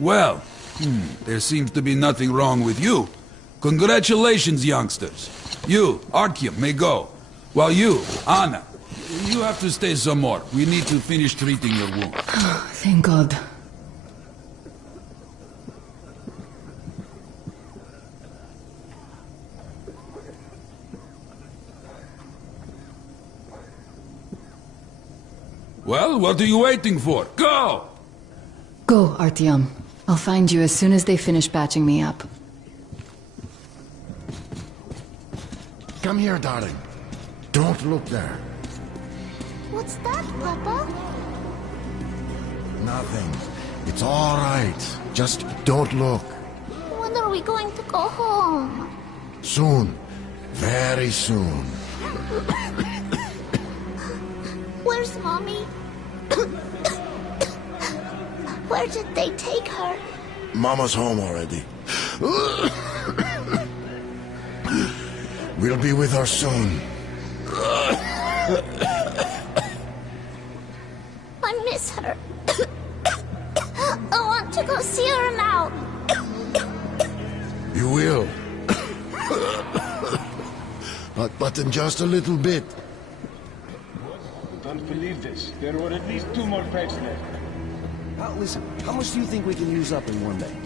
Well, there seems to be nothing wrong with you. Congratulations, youngsters. You, Artyom, may go. While you, Anna, you have to stay some more. We need to finish treating your wound. Thank God. Well, what are you waiting for? Go! Go, Artyom. I'll find you as soon as they finish patching me up. Come here, darling. Don't look there. What's that, Papa? Nothing. It's all right. Just don't look. When are we going to go home? Soon. Very soon. Where's Mommy? Where did they take her? Mama's home already. We'll be with her soon. I miss her. I want to go see her now. You will. But in just a little bit. Don't believe this. There were at least 2 more packs left. Listen, how much do you think we can use up in one day?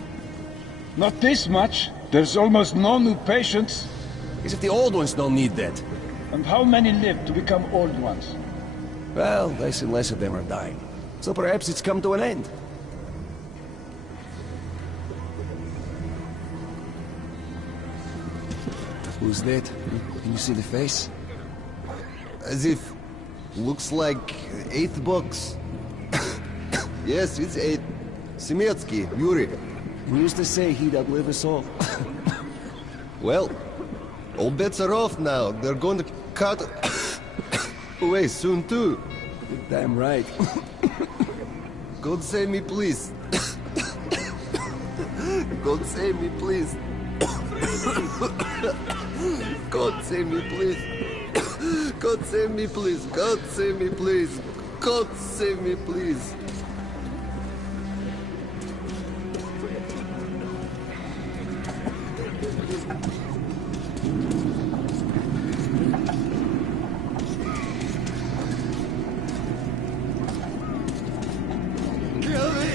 Not this much. There's almost no new patients. As if the old ones don't need that. And how many live to become old ones? Well, less and less of them are dying. So perhaps it's come to an end. Who's that? Can you see the face? As if... looks like 8 bucks. Yes, it's 8. Semetsky, Yuri. He used to say he'd outlive us all. Well, all bets are off now. They're going to cut away soon too. You're damn right. God save me, please. God save me, please. God save me, please. God save me, please. God save me, please. God save me, please. Kill me!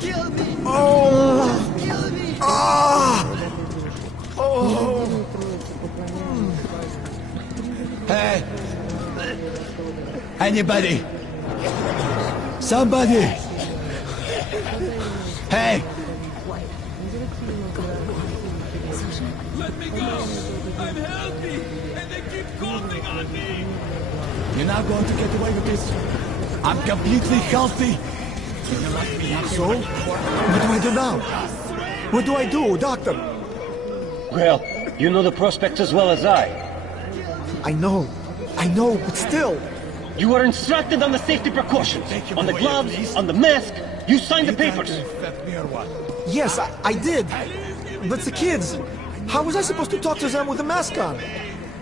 Kill me! Oh! Kill me! Ah! Oh! Hey! Anybody? Somebody! Hey! Let me go! I'm healthy! And they keep coughing on me! You're not going to get away with this. I'm completely healthy. Can you let me have so? What do I do now? What do I do, doctor? Well, you know the prospects as well as I. I know, but still. You were instructed on the safety precautions. On the gloves, on the mask. You signed the papers. Yes, I did. But the kids, how was I supposed to talk to them with a mask on?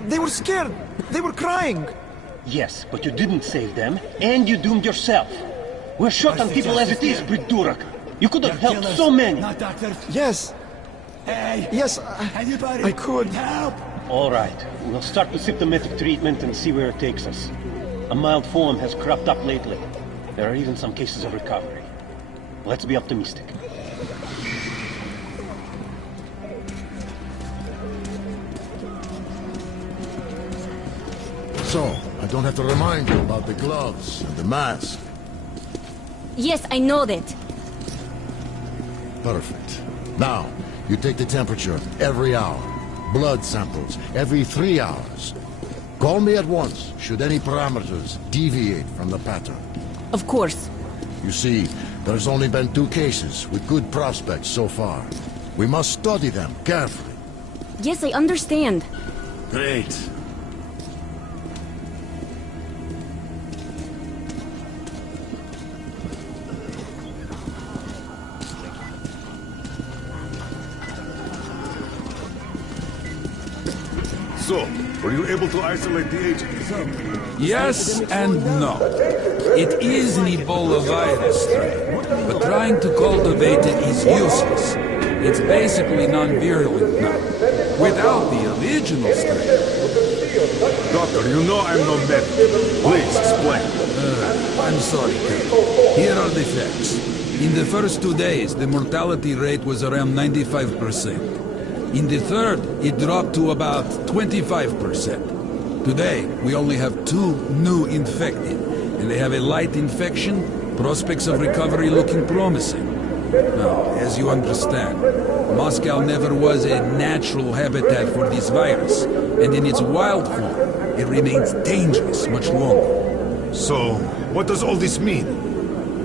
They were scared. They were crying. Yes, but you didn't save them, and you doomed yourself. We're short on people as it is, Pridurak. You could have helped so many. Yes. Yes, I could. Help! All right. We'll start with symptomatic treatment and see where it takes us. A mild form has cropped up lately. There are even some cases of recovery. Let's be optimistic. So, I don't have to remind you about the gloves and the mask. Yes, I know that. Perfect. Now, you take the temperature every hour. Blood samples every 3 hours. Call me at once should any parameters deviate from the pattern. Of course. You see, there's only been 2 cases with good prospects so far. We must study them carefully. Yes, I understand. Great. So, what do you able to isolate the agents? Yes and no. It is an Ebola virus strain, but trying to cultivate it is useless. It's basically non-virulent now, without the original strain. Doctor, you know I'm no medic. Please explain. I'm sorry, Colonel. Here are the facts. In the first 2 days, the mortality rate was around 95%. In the third, it dropped to about 25%. Today, we only have 2 new infected, and they have a light infection, prospects of recovery looking promising. Now, as you understand, Moscow never was a natural habitat for this virus, and in its wild form, it remains dangerous much longer. So, what does all this mean?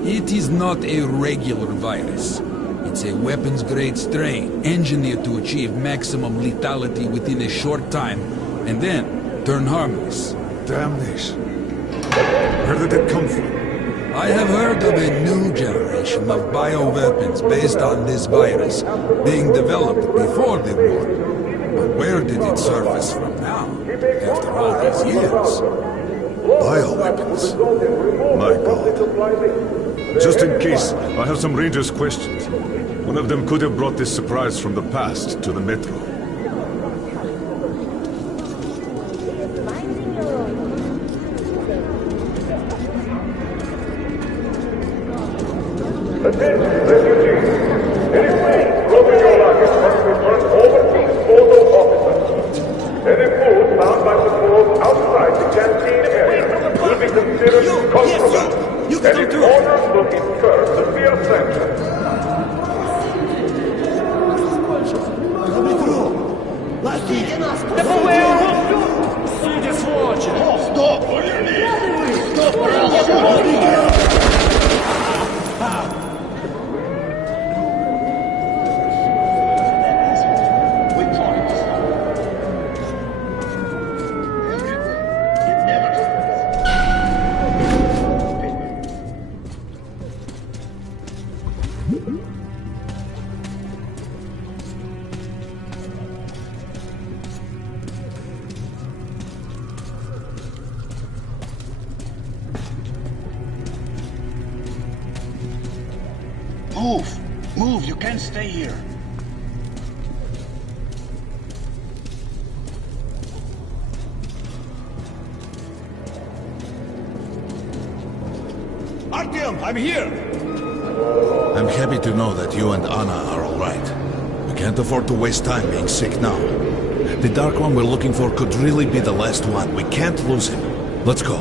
It is not a regular virus. It's a weapons-grade strain, engineered to achieve maximum lethality within a short time, and then turn harmless. Damnation. Where did it come from? I have heard of a new generation of bioweapons based on this virus being developed before the war. But where did it surface from now, after all these years? Bioweapons? My God. Just in case, I have some Rangers' questions. One of them could have brought this surprise from the past to the Metro. Move! Move! You can't stay here! Artyom, I'm here! I'm happy to know that you and Anna are all right. We can't afford to waste time being sick now. The Dark One we're looking for could really be the last one. We can't lose him. Let's go.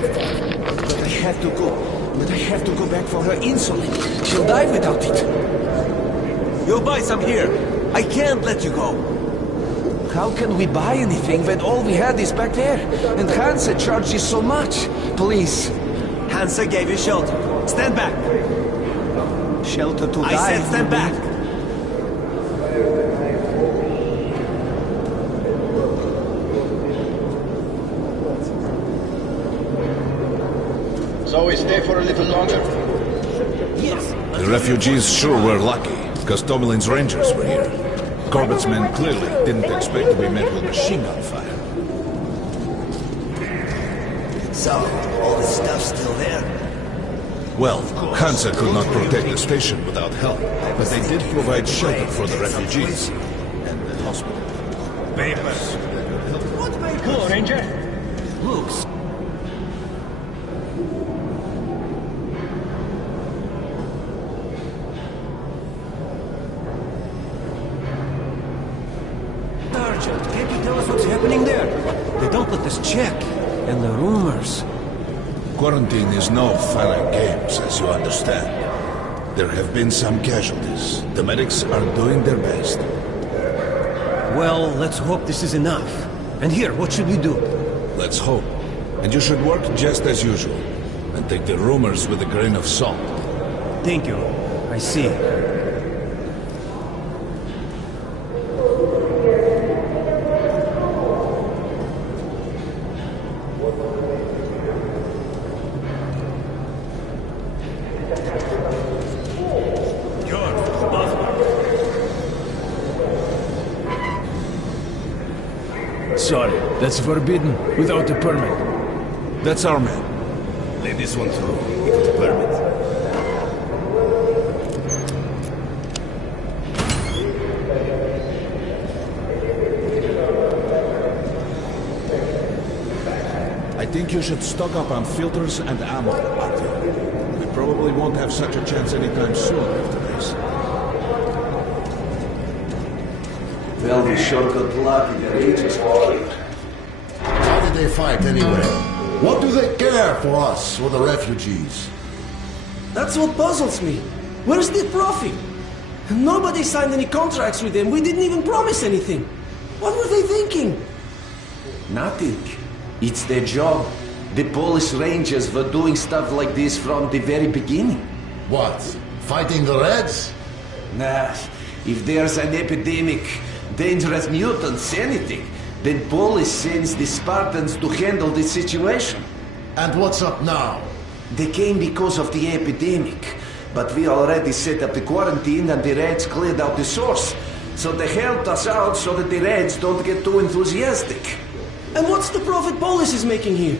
But I have to go. But I have to go back for her insulin. She'll die without it. You'll buy some here. I can't let you go. How can we buy anything when all we had is back there? And Hansa charges so much. Please. Hansa gave you shelter. Stand back. Shelter to die. I said stand back. So we stay for a little longer? Yes. The refugees sure were lucky, because Tomilin's Rangers were here. Corbett's men clearly didn't expect to be met with machine gun fire. So, all the stuff's still there? Well, Hansa could not protect the station without help, but they did provide shelter for the refugees. And the hospital. Papers. What papers? Hello, Ranger. Looks. Sergeant, can't you tell us what's happening there? They don't let us check. And the rumors. Quarantine is no fun and games, as you understand. There have been some casualties. The medics are doing their best. Well, let's hope this is enough. And here, what should we do? Let's hope. And you should work just as usual. And take the rumors with a grain of salt. Thank you. I see. Sorry. That's forbidden without a permit. That's our man. Lay this one through. We got a permit. I think you should stock up on filters and ammo, Artyom. We probably won't have such a chance anytime soon after this. Well, we sure got lucky the Rangers were here. How did they fight anyway? What do they care for us or the refugees? That's what puzzles me. Where's the profit? Nobody signed any contracts with them. We didn't even promise anything. What were they thinking? Nothing. It's their job. The Polish Rangers were doing stuff like this from the very beginning. What? Fighting the Reds? Nah, if there's an epidemic, dangerous mutants, anything, then Polish sends the Spartans to handle the situation. And what's up now? They came because of the epidemic, but we already set up the quarantine and the Reds cleared out the source. So they helped us out so that the Reds don't get too enthusiastic. And what's the profit Polis is making here?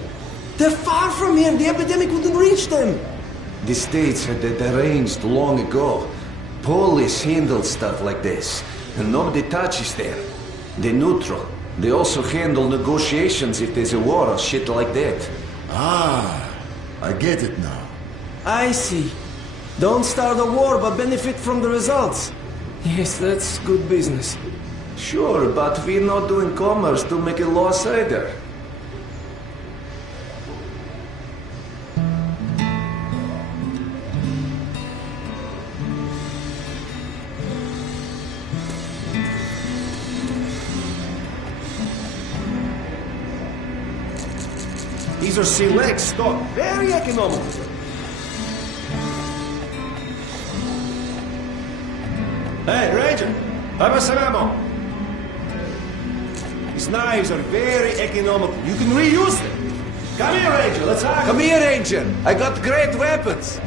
They're far from here. The epidemic wouldn't reach them. The states had that arranged long ago. Police handle stuff like this, and nobody touches them. They're neutral. They also handle negotiations if there's a war or shit like that. Ah, I get it now. I see. Don't start a war, but benefit from the results. Yes, that's good business. Sure, but we're not doing commerce to make a loss either. These are select stock, very economical. Hey, Ranger, have us some ammo. These knives are very economical. You can reuse them. Come here, Ranger, let's argue. Come here, Ranger. I got great weapons.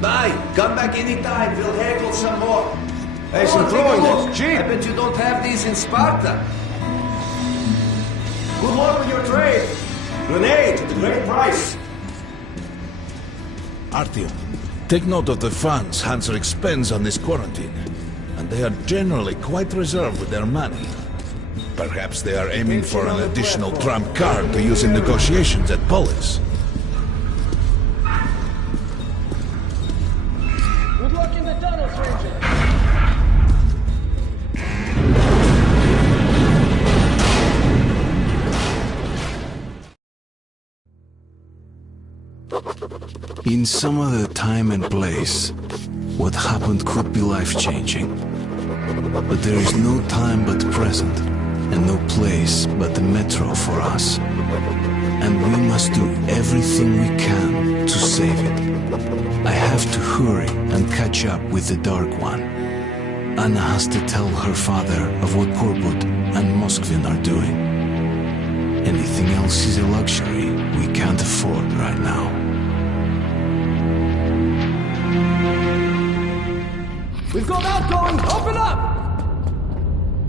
Bye. Come back anytime. We'll haggle some more. Hey, some throwing knives. Cheap. I bet you don't have these in Sparta. Good luck with your trade. Grenades at a great price. Artyom, take note of the funds Hanser expends on this quarantine. And they are generally quite reserved with their money. Perhaps they are aiming for an additional trump card to use in negotiations at Polis. Good luck in the tunnels, Ranger. In some other time and place, what happened could be life-changing. But there is no time but present, and no place but the metro for us. And we must do everything we can to save it. I have to hurry and catch up with the Dark One. Anna has to tell her father of what Korbut and Moskvin are doing. Anything else is a luxury we can't afford right now. We've got outgoing! Open up!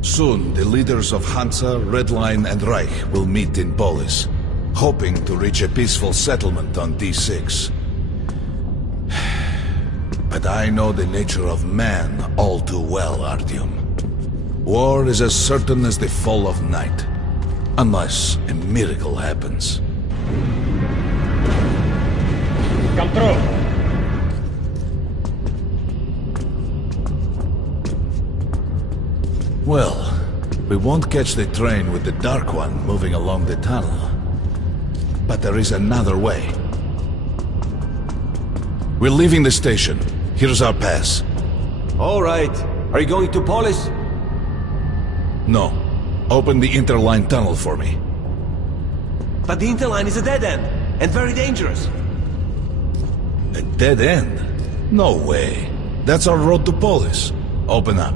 Soon, the leaders of Hansa, Red Line, and Reich will meet in Polis, hoping to reach a peaceful settlement on D6. But I know the nature of man all too well, Artyom. War is as certain as the fall of night, unless a miracle happens. Come through. Well, we won't catch the train with the Dark One moving along the tunnel. But there is another way. We're leaving the station. Here's our pass. All right. Are you going to Polis? No. Open the interline tunnel for me. But the interline is a dead end, and very dangerous. A dead end? No way. That's our road to Polis. Open up.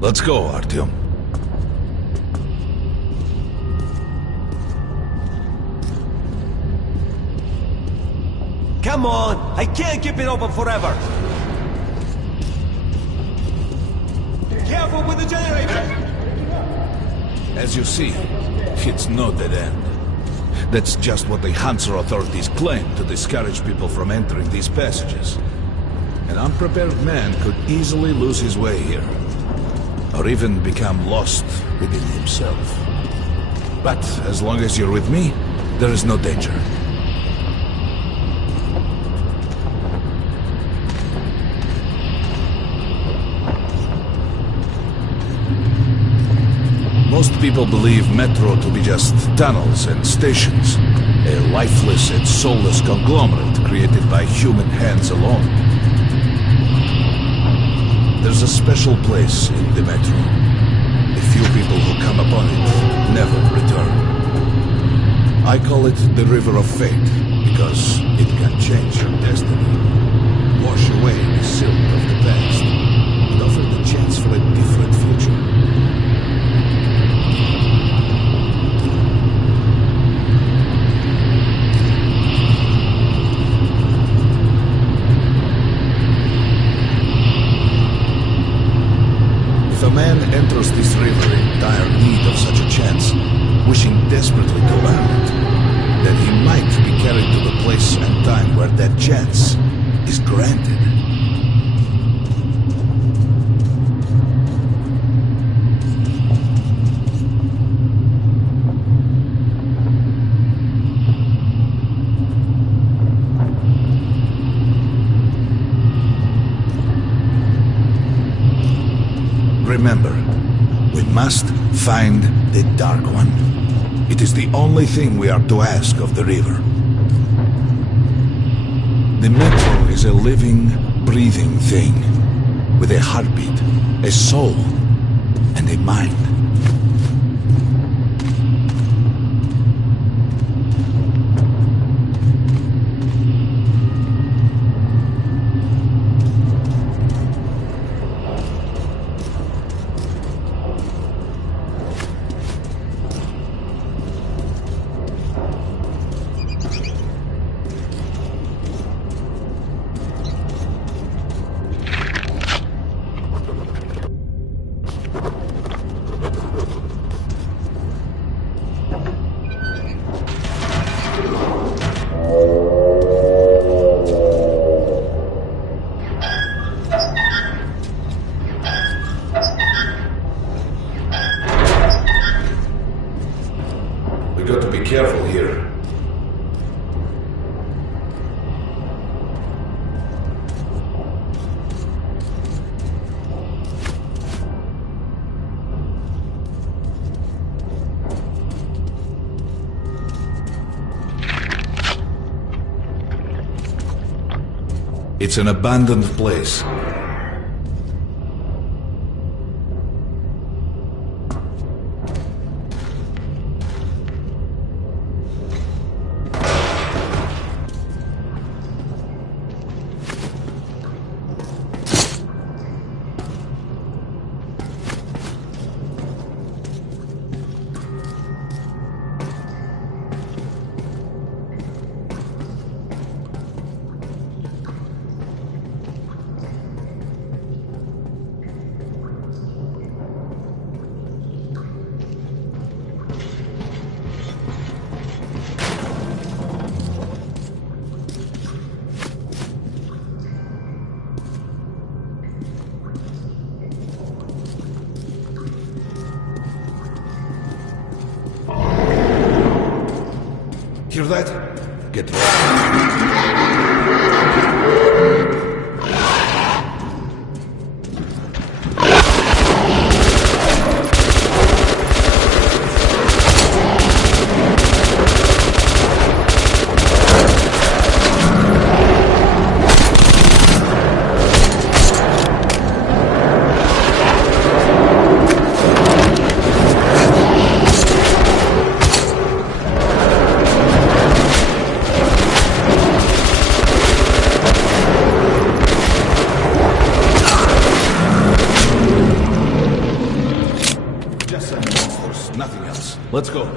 Let's go, Artyom. Come on! I can't keep it open forever! Careful with the generator! As you see, it's no dead end. That's just what the Hansa authorities claim to discourage people from entering these passages. An unprepared man could easily lose his way here, or even become lost within himself. But as long as you're with me, there is no danger. Most people believe metro to be just tunnels and stations, a lifeless and soulless conglomerate created by human hands alone. There's a special place in the metro. The few people who come upon it never return. I call it the River of Fate, because it can change your destiny, wash away the silt of the past, and offer the chance for a different future. If a man enters this river in dire need of such a chance, wishing desperately to earn it, then he might be carried to the place and time where that chance is granted. Remember, we must find the Dark One. It is the only thing we are to ask of the river. The metro is a living, breathing thing, with a heartbeat, a soul, and a mind. We got to be careful here. It's an abandoned place. Hear that? Get ready. Let's go.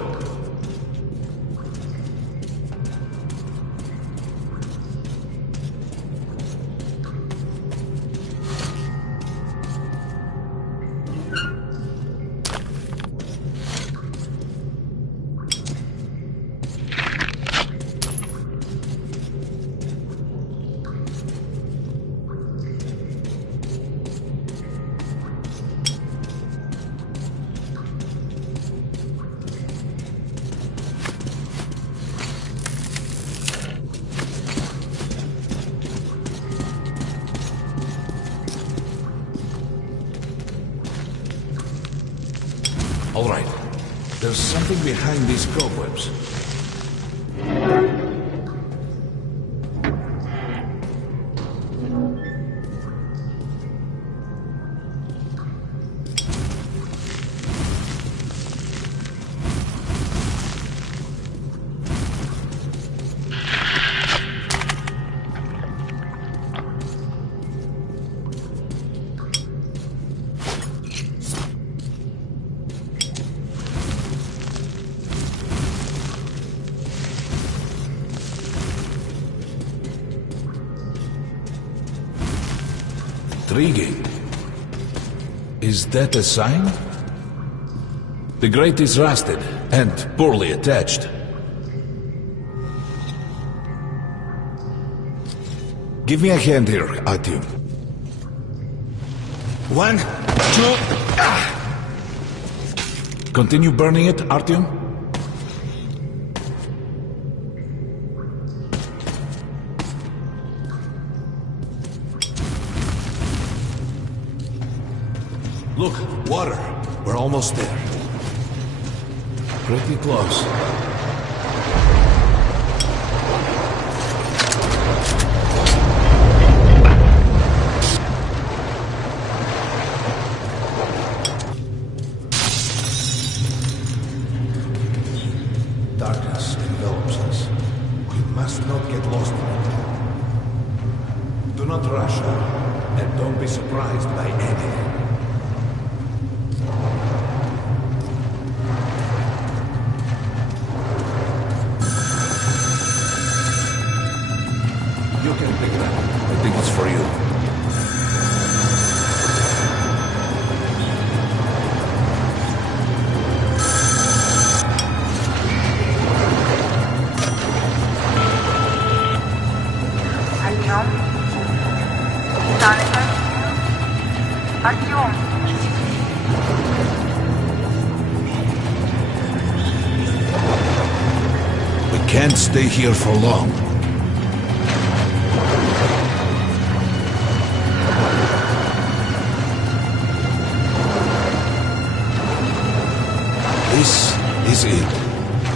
All right. There's something behind these cobwebs. Intriguing. Is that a sign? The grate is rusted and poorly attached. Give me a hand here, Artyom. 1, 2... Continue burning it, Artyom? Look, water. We're almost there. Pretty close. Darkness envelops us. We must not get lost in it. Do not rush her, and don't be surprised by anything. You can pick it up. I think it's for you. Artyom? Jonathan? Artyom? We can't stay here for long. This is it.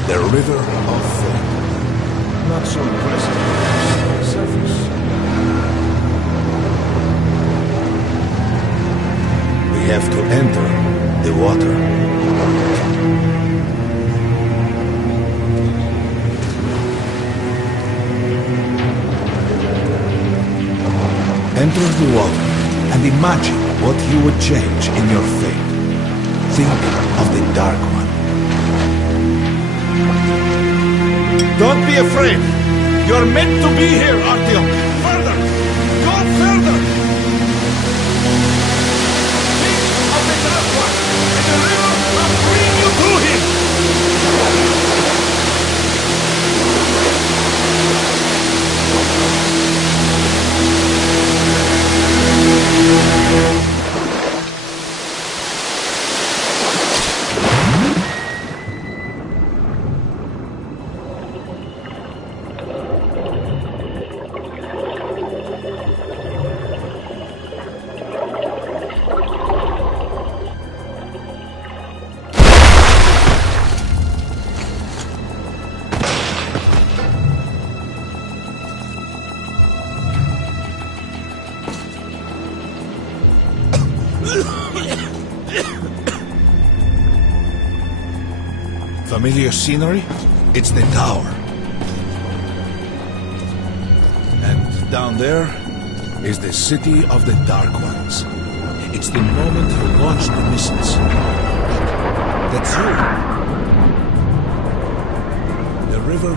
The River of Fate. Not so impressive on the surface. We have to enter the water. Enter the water and imagine what you would change in your fate. Think of the Dark One. Don't be afraid. You're meant to be here, Artyom. Further! Go further! Think of the Dark One, and the river will bring you to him! Familiar scenery? It's the tower. And down there is the city of the Dark Ones. It's the moment you launch the missiles. That's you. river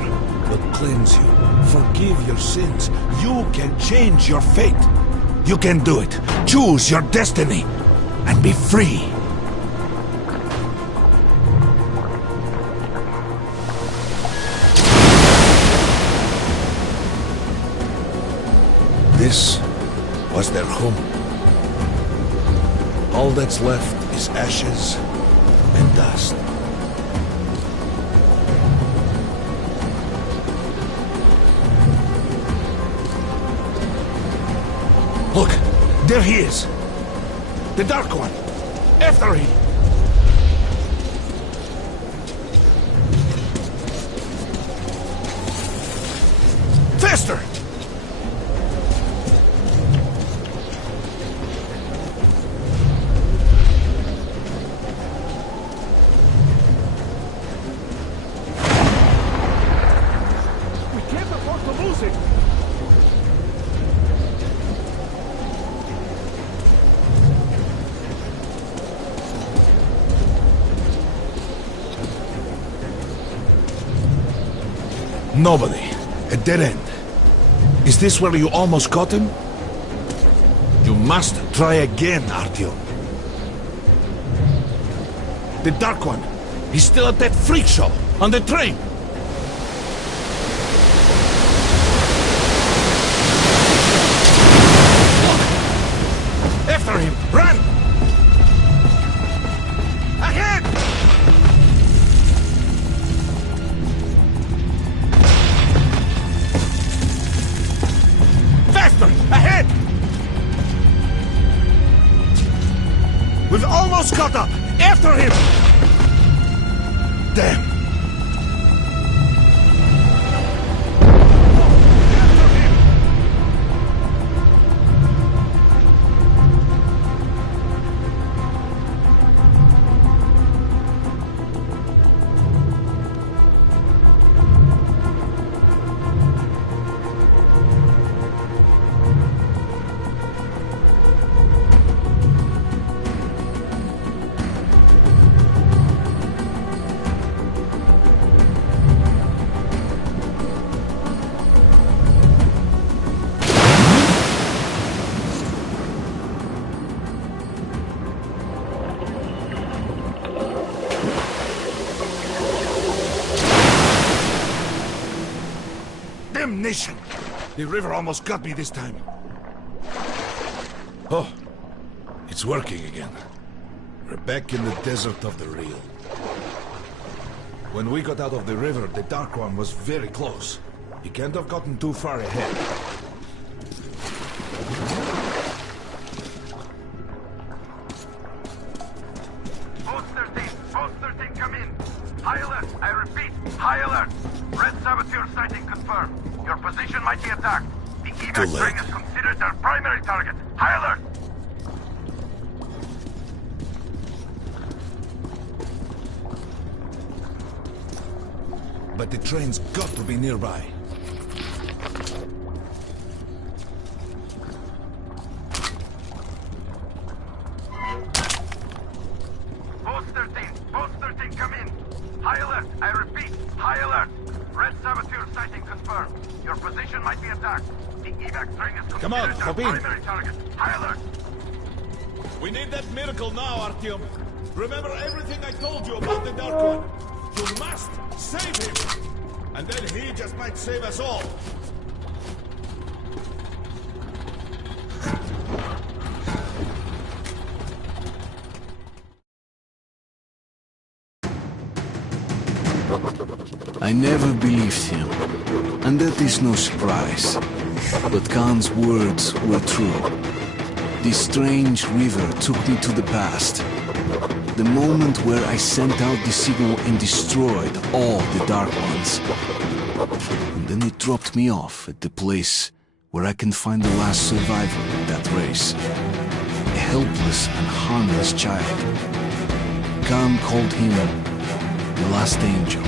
will cleanse you, forgive your sins. You can change your fate. You can do it. Choose your destiny and be free. This was their home. All that's left is ashes and dust. Look, there he is. The Dark One. After him. Faster! We can't afford to lose it! Nobody. A dead end. Is this where you almost caught him? You must try again, Artyom. The Dark One. He's still at that freak show on the train. Look! After him! Run! Ahead! Faster! Ahead! We've almost caught up! After him! Damn! Damnation! The river almost got me this time. Oh, it's working again. We're back in the desert of the real. When we got out of the river, the Dark One was very close. He can't have gotten too far ahead. Post 13, come in. High alert, I repeat, high alert. Red saboteur sighting confirmed. Your position might be attacked. The evac train is considered their primary target. High alert! But the train's got to be nearby. Post 13, come in. High alert, I repeat, high alert. Red saboteur sighting confirmed. Your position might be attacked. The evac train is Come on, considered their hop in. primary target. High alert! We need that miracle now, Artyom. Remember everything I told you about the Dark One. You must save him. And then he just might save us all. I never believed him, and that is no surprise. But Khan's words were true. This strange river took me to the past. The moment where I sent out the signal and destroyed all the Dark Ones. And then it dropped me off at the place where I can find the last survivor of that race. A helpless and harmless child. Khan called him the Last Angel.